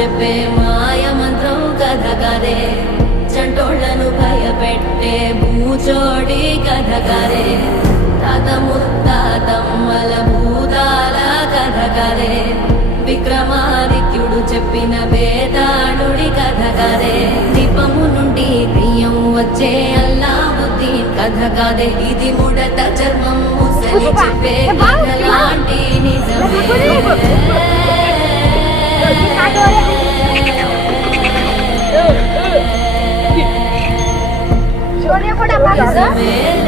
చెప్పే మాయ మంత్రం కథ కదే చంటోళ్లను భయపెట్టే భూచోడి కథ కదే తాత ముత్తాతమ్మల భూతాల కథ కదే విక్రమాదిత్యుడు చెప్పిన వేదాళుడి కథ కదే దీపము నుండి ప్రియం వచ్చే అల్లావుద్దీన్ కథ కదే ఇది ముడత చర్మం ముసలి చెప్పే కథ లాంటి నిజమే నిజమే